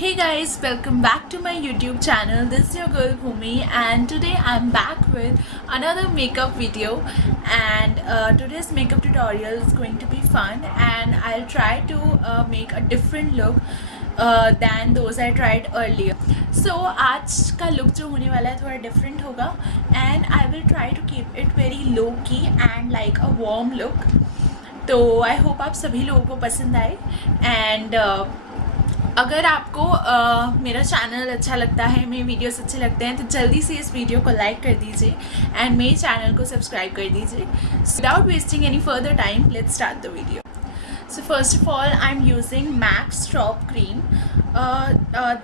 Hey guys, welcome back to my YouTube channel. This is your girl Bhumi and today I'm back with another makeup video and today's makeup tutorial is going to be fun and I'll try to make a different look than those I tried earlier. So आज का look जो होने वाला है थोड़ा different होगा and I will try to keep it very low key and like a warm look. तो I hope आप सभी लोगों को पसंद आए एंड अगर आपको मेरा चैनल अच्छा लगता है, मेरे वीडियोस अच्छे लगते हैं तो जल्दी से इस वीडियो को लाइक कर दीजिए एंड मेरे चैनल को सब्सक्राइब कर दीजिए. Without wasting any further time let's start the video. So first of all, I'm using MAC Stop Cream.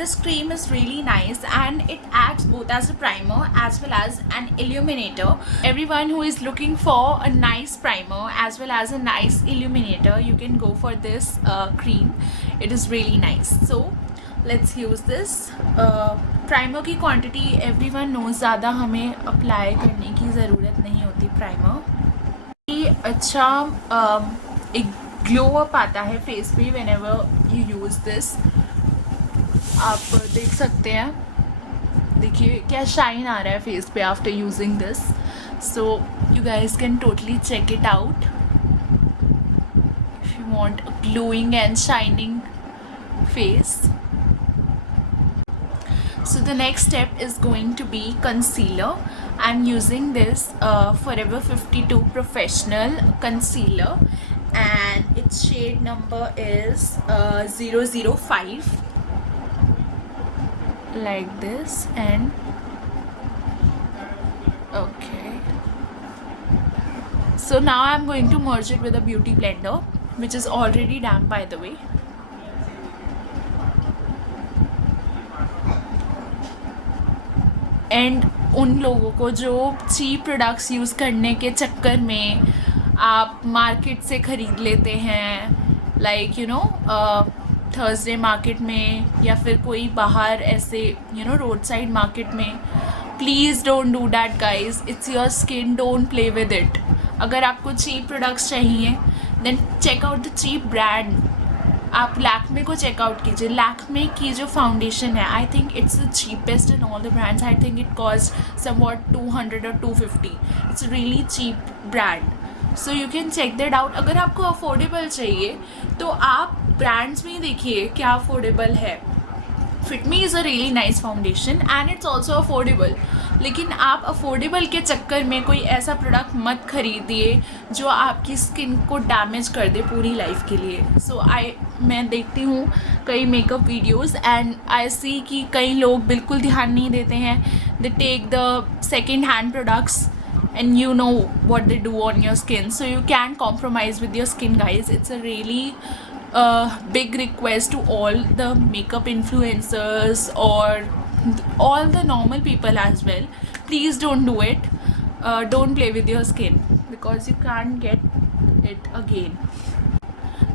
This cream is really nice and it acts both as a primer as well as an illuminator. Everyone who is looking for a nice primer as well as a nice illuminator, you can go for this cream. It is really nice. So let's use this. Primer की quantity everyone knows, ज़्यादा हमें apply करने की ज़रूरत नहीं होती. Primer की अच्छा एक ग्लो अप आता है फेस पे व्हेनेवर यू यूज़ दिस. आप देख सकते हैं, देखिए क्या शाइन आ रहा है फेस पे after using this. So you guys can totally check it out if you want a glowing and shining face. So the next step is going to be concealer. I'm using this Forever 52 Professional Concealer and its shade number is 005, like this. And okay, so now I'm going to merge it with a beauty blender which is already damp by the way. And उन लोगों को जो cheap products use करने के चक्कर में आप market से ख़रीद लेते हैं, like you know Thursday market में या फिर कोई बाहर ऐसे you know road side market में, please don't do that guys. It's your skin, don't play with it. अगर आपको चीप प्रोडक्ट्स चाहिए then check out the cheap brand. आप लैक्मे को चेकआउट कीजिए. लैक्मे की जो फाउंडेशन है, I think it's the cheapest in all the brands. I think it cost somewhat 200 और 250. It's really cheap brand. So you can check that out. अगर आपको affordable चाहिए तो आप ब्रांड्स में ही देखिए क्या अफोर्डेबल है. Fit Me is a really nice foundation and it's also affordable. लेकिन आप अफोर्डेबल के चक्कर में कोई ऐसा प्रोडक्ट मत खरीदिए जो आपकी स्किन को डैमेज कर दे पूरी लाइफ के लिए. सो मैं देखती हूँ कई makeup videos and I see कि कई लोग बिल्कुल ध्यान नहीं देते हैं. They take the second hand products and you know what they do on your skin, so you can't compromise with your skin guys. It's a really big request to all the makeup influencers or all the normal people as well. Please don't do it. Don't play with your skin because you can't get it again.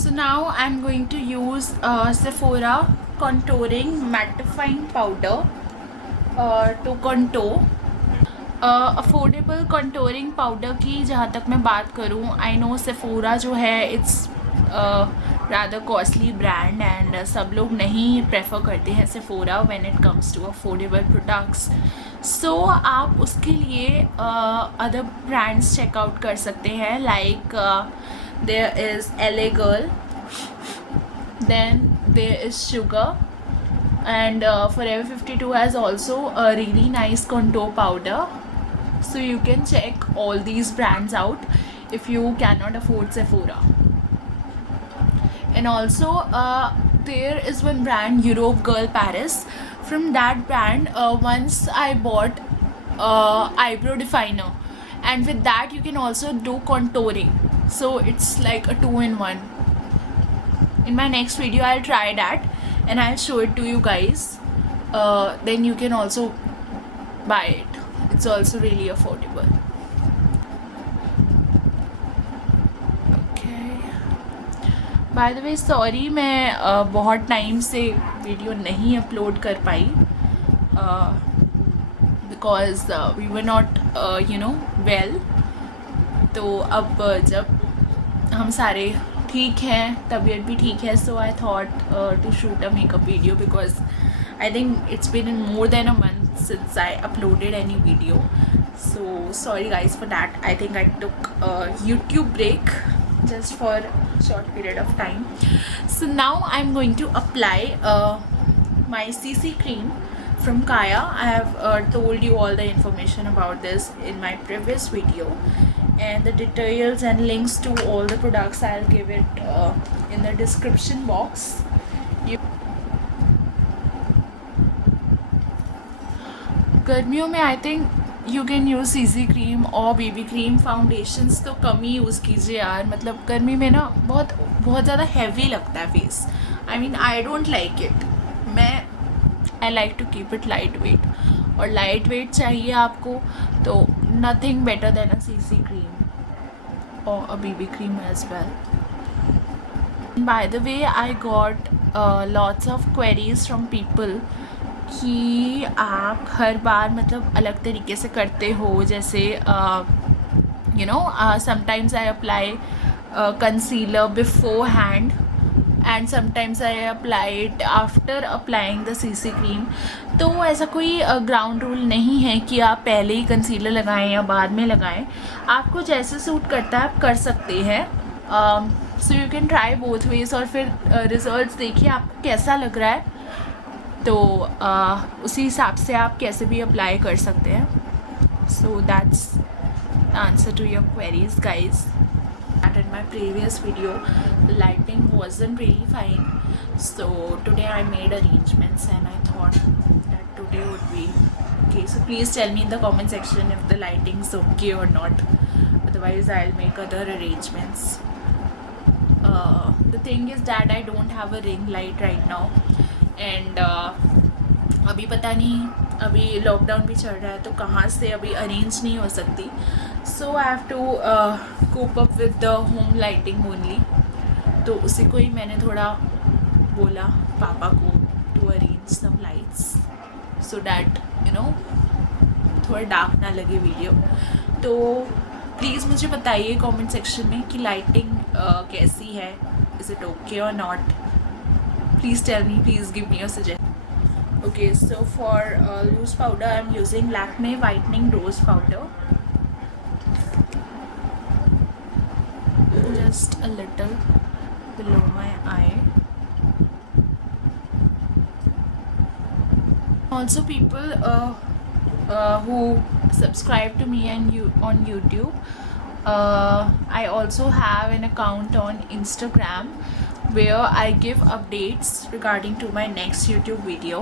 So now I'm going to use Sephora contouring mattifying powder to contour. Affordable contouring powder की जहाँ तक मैं बात करूँ, I know Sephora जो है it's rather costly brand and सब लोग नहीं प्रेफर करते हैं Sephora when it comes to affordable products. So आप उसके लिए अदर ब्रांड्स चेकआउट कर सकते हैं, like there is LA Girl, then there is Sugar, and Forever 52 has also a really nice contour powder. So you can check all these brands out if you cannot afford Sephora. And also there is one brand, Europe Girl Paris. From that brand once I bought eyebrow definer and with that you can also do contouring. So it's like a 2-in-1. In my next video I'll try that and I'll show it to you guys. Then you can also buy it. It's also really affordable. Okay. By the way, sorry मैं बहुत time से video नहीं upload कर पाई because we were not you know well. तो अब जब हम सारे ठीक हैं, तबीयत भी ठीक है. So I thought to shoot a makeup video because I think it's been more than a month since I uploaded any video. So sorry guys for that. I think I took a YouTube break just for a short period of time. So now I'm going to apply my CC cream from Kaya. I have told you all the information about this in my previous video, and the details and links to all the products I'll give it in the description box. गर्मियों में I think you can use CC cream और baby cream. Foundations तो कम ही use कीजिए यार. मतलब गर्मी में ना बहुत बहुत ज़्यादा हैवी लगता है face. I mean I don't like it. I like to keep it light weight, और लाइट वेट चाहिए आपको तो nothing better than a CC cream और a baby cream as well. By the way I got lots of queries from people कि आप हर बार मतलब अलग तरीके से करते हो. जैसे you know sometimes I apply concealer before hand and sometimes I apply it after applying the CC cream. तो ऐसा कोई ग्राउंड रूल नहीं है कि आप पहले ही कंसीलर लगाएं या बाद में लगाएं. आपको जैसे सूट करता है आप कर सकते हैं. सो you can try both ways और फिर रिजल्ट्स देखिए आपको कैसा लग रहा है, तो उसी हिसाब से आप कैसे भी अप्लाई कर सकते हैं. So that's the answer to your queries guys. In my previous video the lighting wasn't really fine, so today I made arrangements and I thought that today would be okay. So please tell me in the comment section if the lighting is okay or not, otherwise I'll make other arrangements. The thing is that I don't have a ring light right now, and अभी पता नहीं, अभी lockdown भी चल रहा है तो कहाँ से अभी अरेंज नहीं हो सकती. So I have to cope up with the home lighting only. तो उसी को ही मैंने थोड़ा बोला पापा को to arrange some lights so that you know थोड़ा डार्क ना लगे वीडियो. तो प्लीज़ मुझे बताइए कमेंट सेक्शन में कि लाइटिंग कैसी है. इज़ इट ओके और not? Please tell me, please give me a suggestion. Okay, so for loose powder I'm using Lakme whitening rose powder, just a little below my eye. Also people who subscribe to me and on YouTube, I also have an account on Instagram where I give updates regarding to my next YouTube video,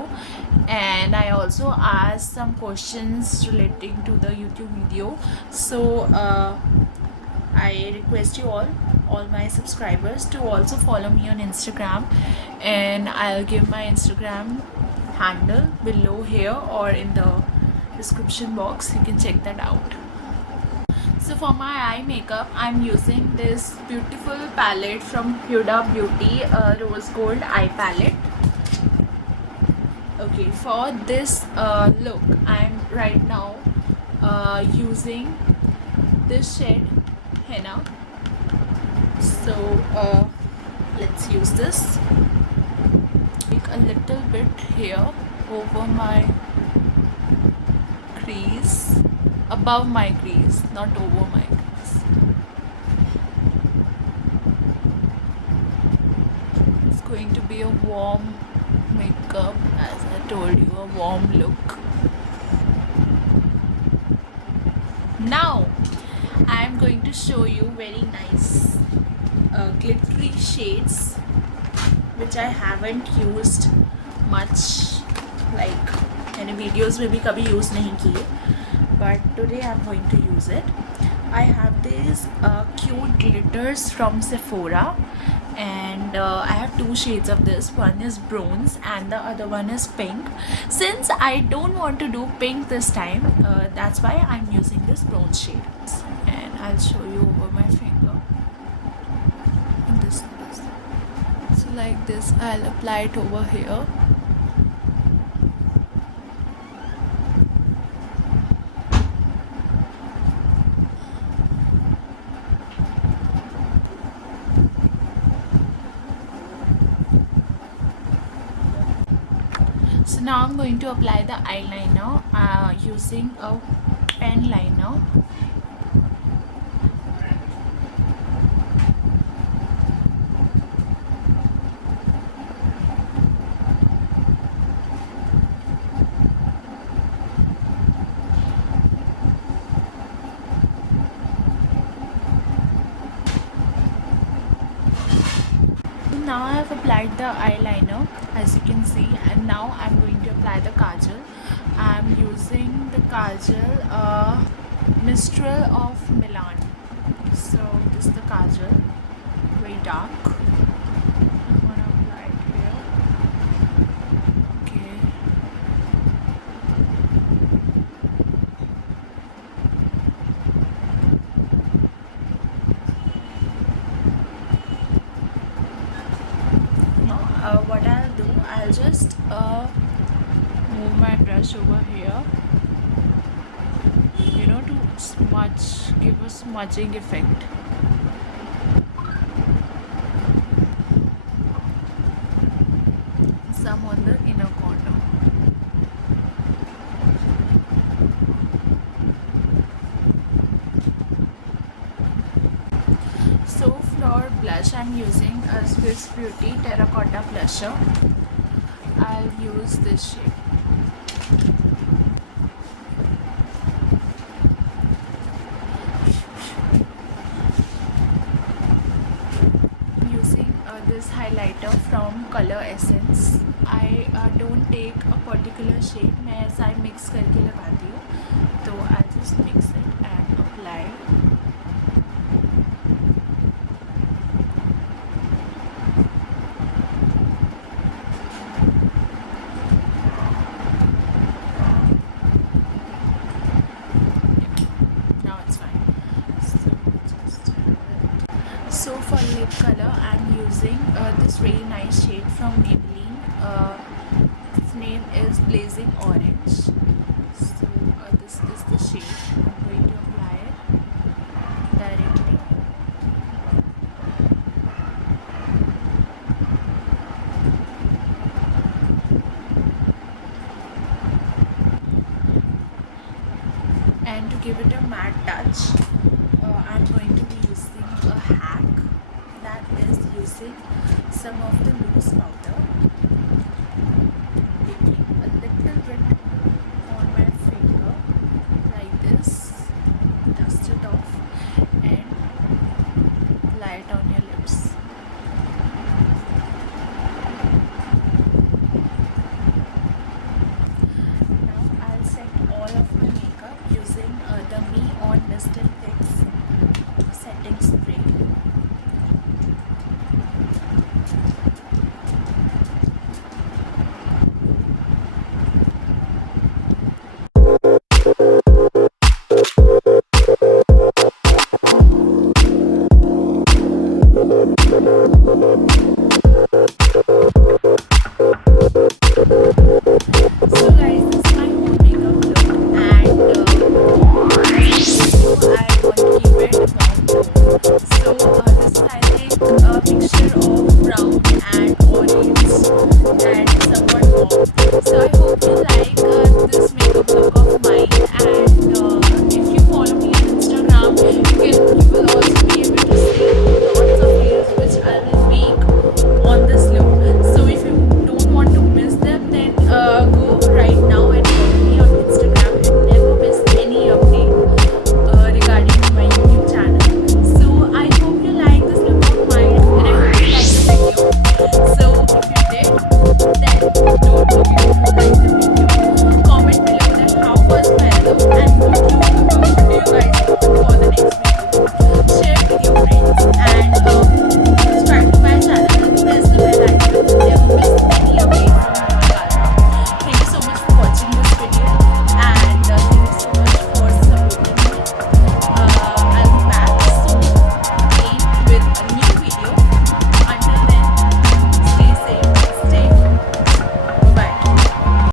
and I also ask some questions relating to the YouTube video. So I request you all my subscribers to also follow me on Instagram, and I'll give my Instagram handle below here or in the description box. You can check that out. So for my eye makeup I'm using this beautiful palette from Huda Beauty, Rose Gold eye palette. Okay, for this look I'm right now using this shade henna. So let's use this. Take a little bit here over my crease, above my crease, not over my crease. It's going to be a warm makeup, as I told you, a warm look. Now I am going to show you very nice glittery shades which I haven't used much, like मैंने videos में भी कभी use नहीं किए, but today I'm going to use it. I have these cute glitters from Sephora, and I have two shades of this. One is bronze and the other one is pink. Since I don't want to do pink this time, that's why I'm using this bronze shade, and I'll show you over my finger. This. So like this, I'll apply it over here. So now I'm going to apply the eyeliner using a pen liner. Now I have applied the eyeliner, as you can see, and now I'm going to apply the kajal. I'm using the kajal Mistral of Milan. So this is the kajal, very dark. I'm gonna apply it here. Okay. Now what I'll do, I'll just move my brush over here, you know, to smudge, give a smudging effect. Some on the inner corner. So for blush, I'm using a Swiss Beauty Terracotta Blusher. I'll use this shade. I'm using this highlighter from Color Essence. I don't take a particular shade. मैं ऐसा ही mix करके लगाती हूँ. तो I'll just mix it and apply. So for lip color, I'm using this really nice shade from Maybelline. Its name is Blazing Orange. So this is the shade. I'm going to apply it directly. And to give it a matte touch, I'm going to be using a hack, that is using some of the loose powder.